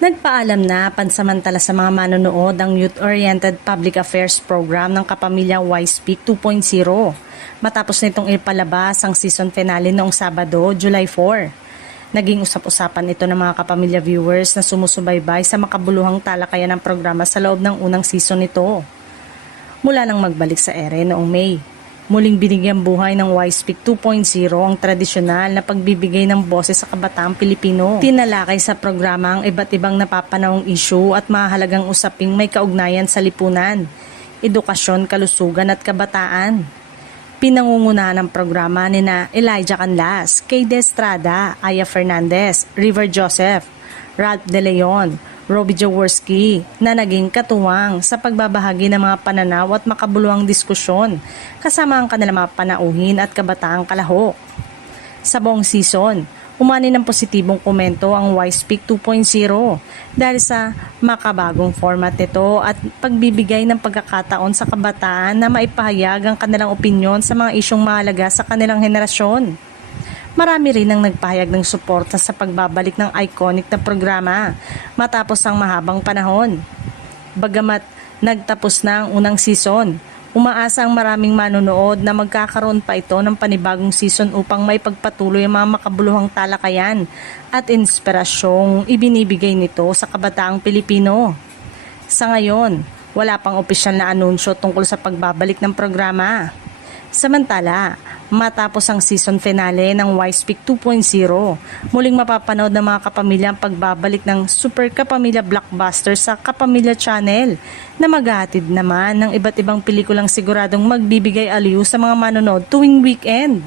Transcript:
Nagpaalam na pansamantala sa mga manonood ang Youth-Oriented Public Affairs Program ng Kapamilya Y-Speak 2.0 matapos nitong ipalabas ang season finale noong Sabado, July 4. Naging usap-usapan ito ng mga kapamilya viewers na sumusubaybay sa makabuluhang talakayan ng programa sa loob ng unang season nito. Mula nang magbalik sa ere noong May, muling binigyang buhay ng Y-Speak 2.0 ang tradisyonal na pagbibigay ng boses sa kabataang Pilipino. Tinalakay sa programa ang iba't ibang napapanahong issue at mahalagang usaping may kaugnayan sa lipunan, edukasyon, kalusugan at kabataan. Pinangungunahan ng programa nina Elijah Canlas, Kay Estrada, Aya Fernandez, River Joseph, Ralph De Leon, Robbie Jaworski na naging katuwang sa pagbabahagi ng mga pananaw at makabuluhang diskusyon kasama ang kanilang mga panauhin at kabataang kalahok. Sa buong season, umani ng positibong komento ang Y-Speak 2.0 dahil sa makabagong format nito at pagbibigay ng pagkakataon sa kabataan na maipahayag ang kanilang opinyon sa mga isyong mahalaga sa kanilang henerasyon. Marami rin ang nagpahayag ng suporta sa pagbabalik ng iconic na programa matapos ang mahabang panahon. Bagamat nagtapos na ang unang season, umaasa ang maraming manonood na magkakaroon pa ito ng panibagong season upang maipagpatuloy ang mga makabuluhang talakayan at inspirasyong ibinibigay nito sa kabataang Pilipino. Sa ngayon, wala pang opisyal na anunsyo tungkol sa pagbabalik ng programa. Samantala, matapos ang season finale ng Y-Speak 2.0, muling mapapanood ng mga kapamilya ang pagbabalik ng Super Kapamilya Blockbuster sa Kapamilya Channel na maghahatid naman ng iba't ibang pelikulang siguradong magbibigay aliw sa mga manonood tuwing weekend.